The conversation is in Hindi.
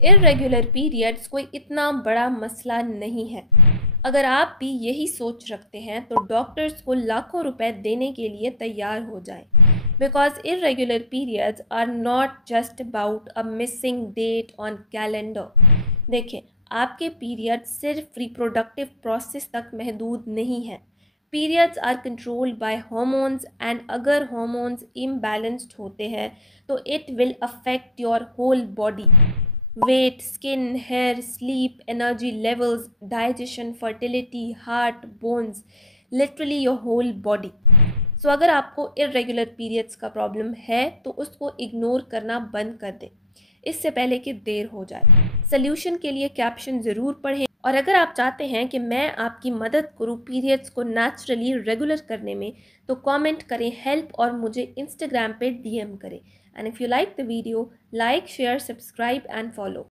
irregular periods कोई इतना बड़ा मसला नहीं है। अगर आप भी यही सोच रखते हैं तो डॉक्टर्स को लाखों रुपए देने के लिए तैयार हो जाएं। Because irregular periods are not just about a missing date on calendar. देखें, आपके पीरियड सिर्फ रिप्रोडक्टिव प्रोसेस तक महदूद नहीं है। Periods are controlled by hormones and अगर हार्मोन्स इम्बैलेंस्ड होते हैं तो it will affect your whole body. Weight, skin, hair, sleep, energy levels, digestion, fertility, heart, bones, literally your whole body. So अगर आपको इर्रेगुलर पीरियड्स का प्रॉब्लम है तो उसको इग्नोर करना बंद कर दें, इससे पहले कि देर हो जाए। सल्यूशन के लिए कैप्शन ज़रूर पढ़ें, और अगर आप चाहते हैं कि मैं आपकी मदद करूँ पीरियड्स को नेचुरली रेगुलर करने में तो कमेंट करें हेल्प और मुझे इंस्टाग्राम पे DM करें। And if you like the video, like, share, subscribe and follow.